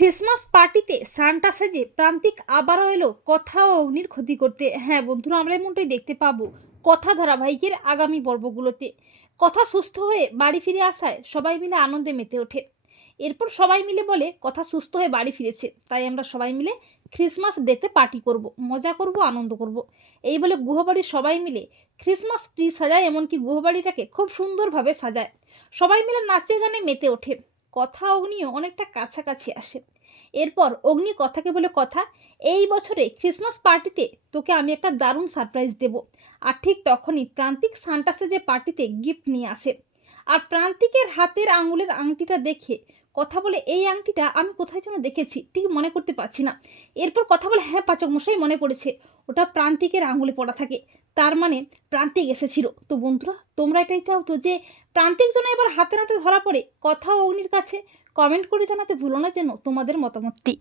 Christmas পার্টিতে Santa সেজে প্রান্তিক আবারও এলো কথা ও অগ্নির ক্ষতি করতে। হ্যাঁ বন্ধুরা, আমরা এমনটাই দেখতে পাবো কথা ধারাবাহিকের আগামী পর্বগুলোতে। কথা সুস্থ হয়ে বাড়ি ফিরে আসায় সবাই মিলে আনন্দে মেতে ওঠে। এরপর সবাই মিলে বলে কথা সুস্থ হয়ে বাড়ি ফিরেছে, তাই আমরা সবাই মিলে ক্রিসমাস ডেতে পার্টি করব, মজা করব, আনন্দ করব। এই বলে গুহবাড়ির সবাই মিলে ক্রিসমাস ট্রি সাজায়, এমনকি গুহবাড়িটাকে খুব সুন্দরভাবে সাজায়। সবাই মিলে নাচে গানে মেতে ওঠে। কথা অগ্নিও অনেকটা কাছাকাছি আসে। এরপর অগ্নি কথাকে বলে, কথা এই বছরে ক্রিসমাস পার্টিতে তোকে আমি একটা দারুণ সারপ্রাইজ দেব। আর ঠিক তখনই প্রান্তিক সান্টা সেজে পার্টিতে গিফট নিয়ে আসে। আর প্রান্তিকের হাতের আঙুলের আংটিটা দেখে কথা বলে, এই আংটিটা আমি কোথায় যেন দেখেছি, ঠিক মনে করতে পারছি না। এরপর কথা বলে, হ্যাঁ পাচক মশাই, মনে পড়েছে, ওটা প্রান্তিকের আঙুলে পড়া থাকে। তার মানে প্রান্তিক এসেছিল। তো বন্ধুরা, তোমরা এটাই চাও তো যে প্রান্তিক যেন এবার হাতে নাতে ধরা পড়ে কথা ও অগ্নির কাছে? কমেন্ট করে জানাতে ভুলো না যেন তোমাদের মতামতটি।